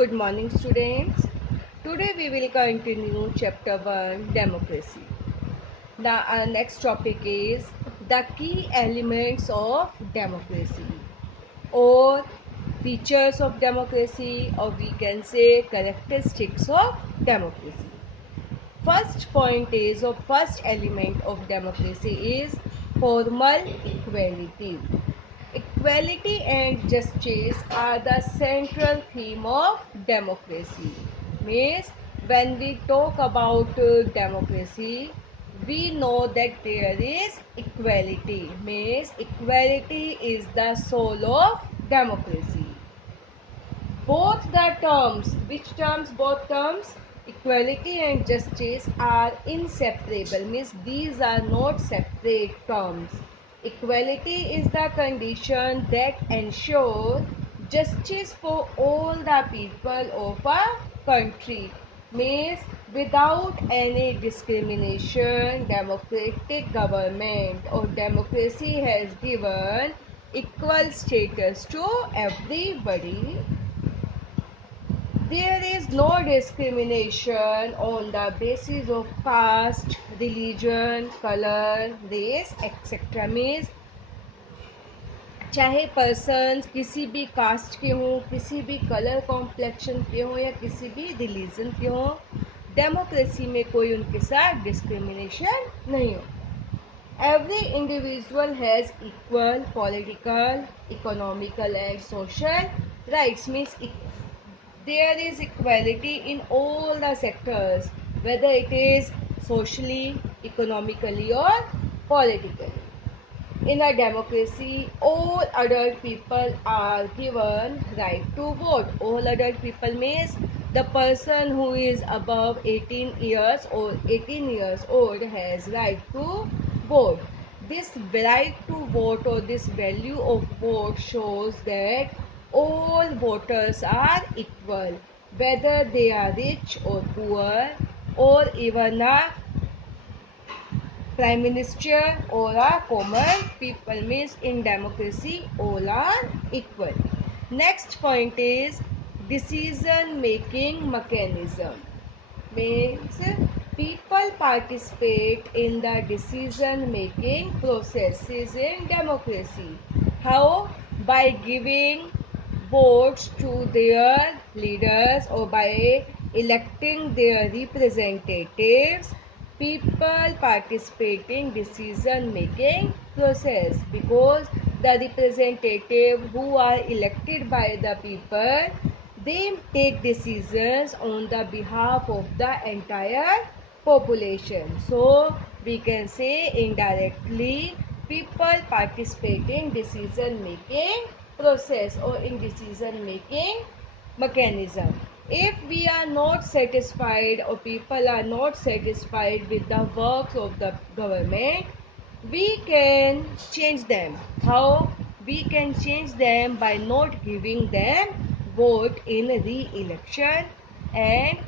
Good morning, students. Today we will continue chapter 1 Democracy. The next topic is the key elements of democracy or features of democracy, or we can say characteristics of democracy. First point is, or first element of democracy is formal equality. Equality and justice are the central theme of democracy. Means when we talk about democracy, we know that there is equality. Means equality is the soul of democracy. Both the terms, which terms? Both terms, equality and justice, are inseparable. Means these are not separate terms. Equality is the condition that ensures justice for all the people of a country. Means without any discrimination, democratic government or democracy has given equal status to everybody. There is no discrimination on the basis of caste, religion, color, race, etc. Means चाहे person किसी भी cast के हों, किसी भी colour complexion के हों या किसी भी रिलीजन के हों, डेमोक्रेसी में कोई उनके साथ डिस्क्रिमिनेशन नहीं हो. Every individual has equal political, economical and social rights. Means there is equality in all the sectors, whether it is socially, economically or politically. In a democracy, all adult people are given right to vote. All adult people means the person who is above 18 years or 18 years old has right to vote. This right to vote or this value of vote shows that all voters are equal, whether they are rich or poor, or even a prime minister or a common people. Means in democracy all are equal. Next point is decision making mechanism. Means people participate in the decision making processes in democracy. How? By giving votes to their leaders or by electing their representatives. People participating decision making process, because the representative who are elected by the people, they take decisions on the behalf of the entire population. So we can say indirectly people participating decision making process or in decision making mechanism. If we are not satisfied or people are not satisfied with the works of the government, we can change them. How? We can change them by not giving them vote in re-election, and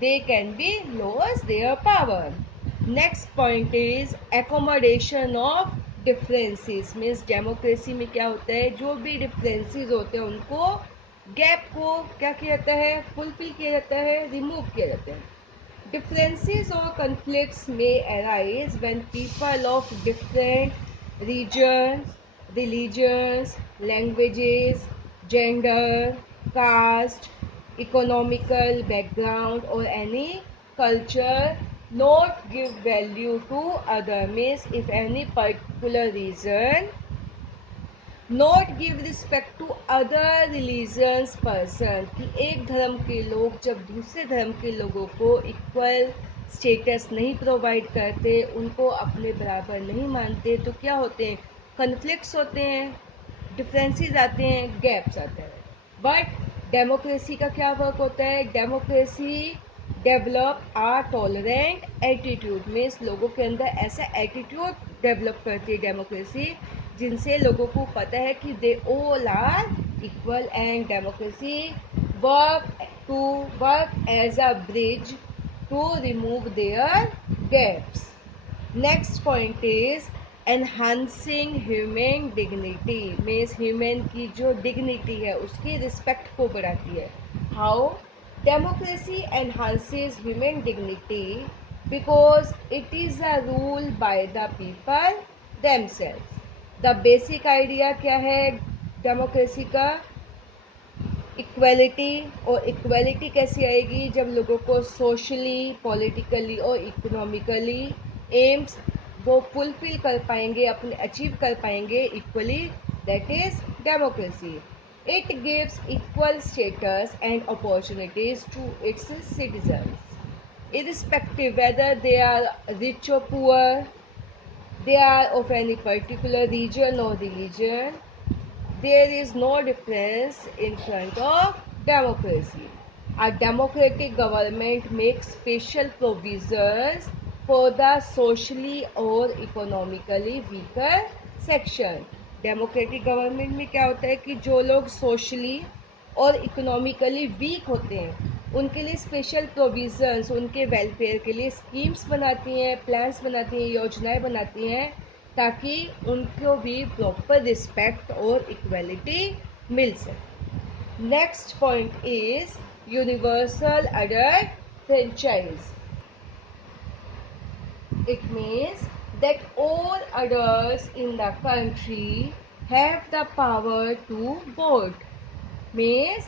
they can be lose their power. Next point is accommodation of differences. Means democracy में क्या होता है, जो भी differences होते हैं उनको gap को क्या किया जाता है, फुलफिल किया जाता है, रिमूव किया जाता है. Differences or conflicts may arise when people of different regions, religions, languages, gender, caste, economical background or any culture not give value to other. Means if any particular reason not give respect to other religions person, कि एक धर्म के लोग जब दूसरे धर्म के लोगों को इक्वल स्टेटस नहीं प्रोवाइड करते, उनको अपने बराबर नहीं मानते, तो क्या होते हैं, कन्फ्लिक्ट्स होते हैं, डिफरेंसेस आते हैं, गैप्स आते हैं. बट डेमोक्रेसी का क्या वर्क होता है, डेमोक्रेसी डेवलप आ टॉलरेंट एटीट्यूड. मीन्स लोगों के अंदर ऐसा एटीट्यूड डेवलप करती है डेमोक्रेसी जिनसे लोगों को पता है कि they all are equal, and democracy work as a bridge to remove their gaps. Next point is enhancing human dignity. Means human की जो डिग्निटी है उसकी रिस्पेक्ट को बढ़ाती है. how democracy enhances human dignity because it is a rule by the people themselves. The basic idea क्या है democracy का? इक्वलिटी. और इक्वलिटी कैसी आएगी? जब लोगों को सोशली, पॉलिटिकली और इकोनॉमिकली एम्स वो फुलफिल कर पाएंगे, अपने अचीव कर पाएंगे equally, that is democracy. It gives equal status and opportunities to its citizens irrespective whether they are rich or poor, they are of any particular region or religion. There is no difference in front of democracy. A democratic government makes special provisions for the socially or economically weaker section. Democratic government में क्या होता है कि जो लोग socially और economically weak होते हैं उनके लिए स्पेशल प्रोविजंस, उनके वेलफेयर के लिए स्कीम्स बनाती हैं, प्लान्स बनाती हैं, योजनाएं बनाती हैं ताकि उनको भी प्रॉपर रिस्पेक्ट और इक्वलिटी मिल सके. Next point is universal adult franchise. It means that all adults in the country have the power to vote. Means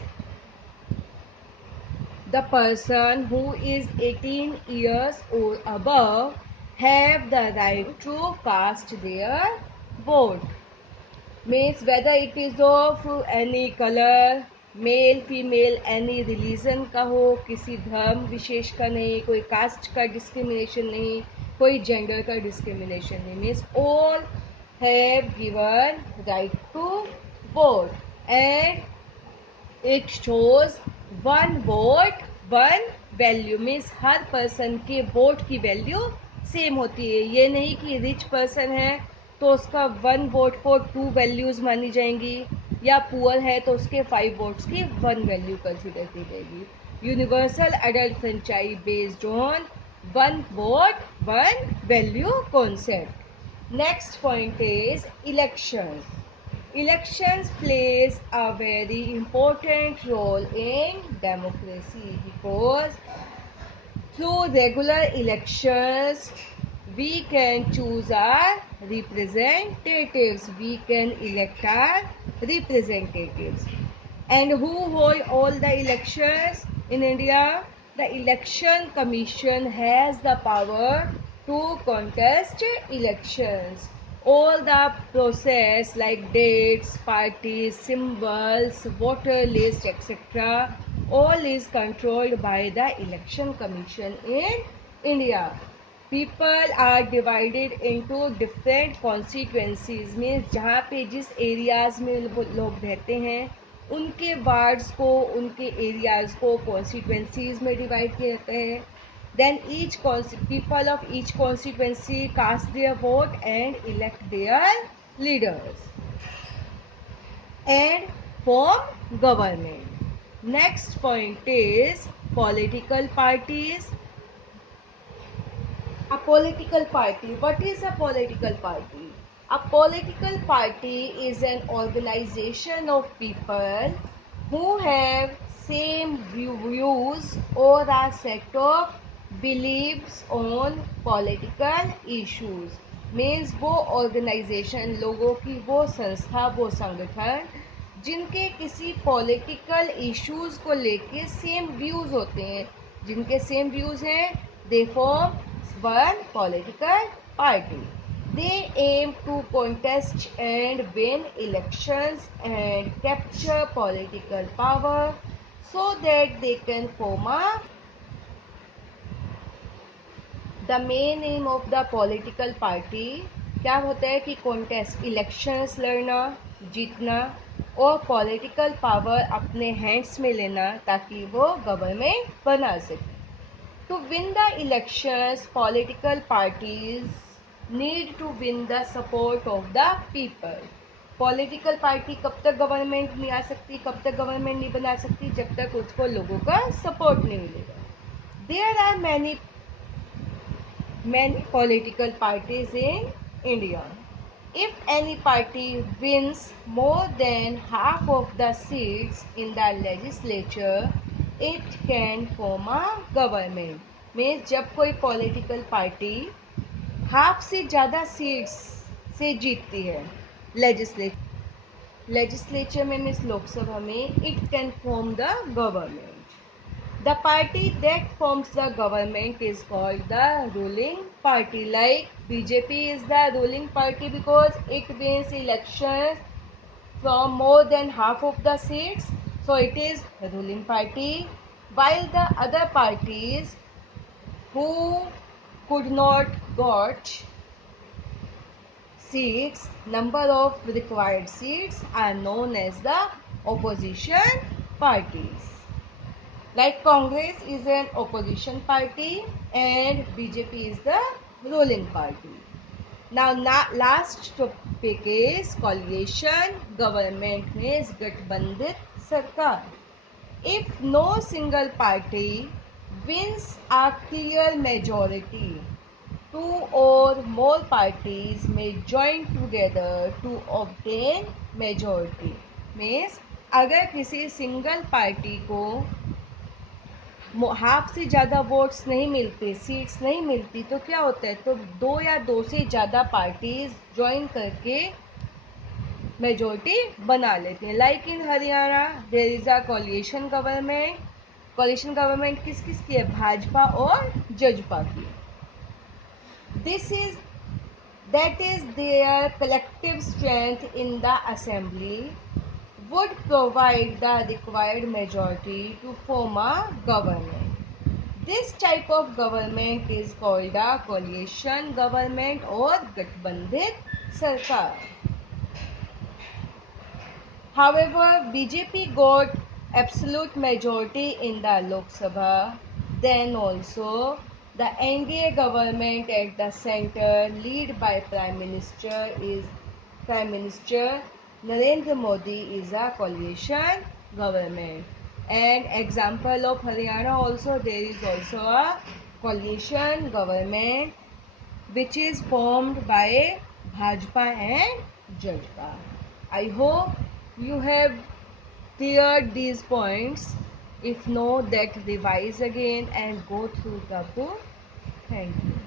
the person who is 18 years or above have the right to cast their vote. Means whether it is of any color, male female, any religion का हो, किसी धर्म विशेष का नहीं, कोई cast का discrimination नहीं, कोई जेंडर का डिस्क्रिमिनेशन नहीं. Means all have given right to vote and it shows one vote one value. Means हर पर्सन के वोट की वैल्यू सेम होती है. ये नहीं कि रिच पर्सन है तो उसका 1 वोट को 2 वैल्यूज मानी जाएंगी, या पुअर है तो उसके 5 वोट्स की 1 वैल्यू कंसिडर की जाएगी. Universal adult franchise based on 1 vote 1 value concept. Next point is election. Elections plays a very important role in democracy because through regular elections we can choose our representatives, we can elect our representatives. And who hold all the elections in India? The election commission has the power to contest elections. All the process like dates, parties, symbols, voter list, etc., all is controlled by the election commission in India. People are divided into different constituencies. Means जहाँ पे जिस areas में लोग रहते हैं उनके wards को, उनके एरियाज को कॉन्स्टिट्यूंसीज में डिवाइड किया जाता है. Then each people of each constituency cast their vote and elect their leaders and form government. Next point is political parties. A political party. What is a political party? A political party is an organization of people who have same views or a set of beliefs on political issues. Means वो organization, लोगों की वो संस्था, वो संगठन जिनके किसी political issues को लेके सेम व्यूज होते हैं, जिनके सेम व्यूज हैं, they form one political party. They aim to contest and win elections and capture political power so that they can form a. The main aim of the political party क्या होता है कि contest elections लड़ना, जीतना और political power अपने hands में लेना ताकि वो government बना सके. To win the elections, political parties need to win the support of the people. Political party कब तक गवर्नमेंट नहीं आ सकती, कब तक गवर्नमेंट नहीं बना सकती, जब तक उसको लोगों का सपोर्ट नहीं मिलेगा. There are many political parties in India. If any party wins more than half of the seats in the legislature, it can form a government. Means जब कोई पॉलिटिकल पार्टी हाफ से ज़्यादा सीट्स से जीतती है legislature में means Lok Sabha में, it can form the government. The party that forms the government is called the ruling party. Like BJP is the ruling party because it wins elections from more than half of the seats. So it is the ruling party. While the other parties who could not got seats, number of required seats are known as the opposition parties. Like Congress is an opposition party and BJP is the ruling party. Now last topic is coalition government means गठबंधित सरकार. If no single party wins a clear majority, two or more parties may join together to obtain majority. Means अगर किसी single party को half से ज़्यादा votes नहीं मिलते, seats नहीं मिलती, तो क्या होता है, तो दो या दो से ज़्यादा पार्टीज ज्वाइन करके मेजोरिटी बना लेते हैं. Like in Haryana there is a coalition government. Coalition government किस किस की है? भाजपा और जजपा की. This is that is their collective strength in the assembly would provide the required majority to form a government. This type of government is called a coalition government or गठबंधित सरकार. However, BJP got absolute majority in the Lok Sabha. Then also the NDA government at the center, led by Prime Minister Narendra Modi, is a coalition government. And example of Haryana also, there is also a coalition government which is formed by Bhajpa and Jajpa. I hope you have cleared these points. If no, that revise again and go through the book. Thank you.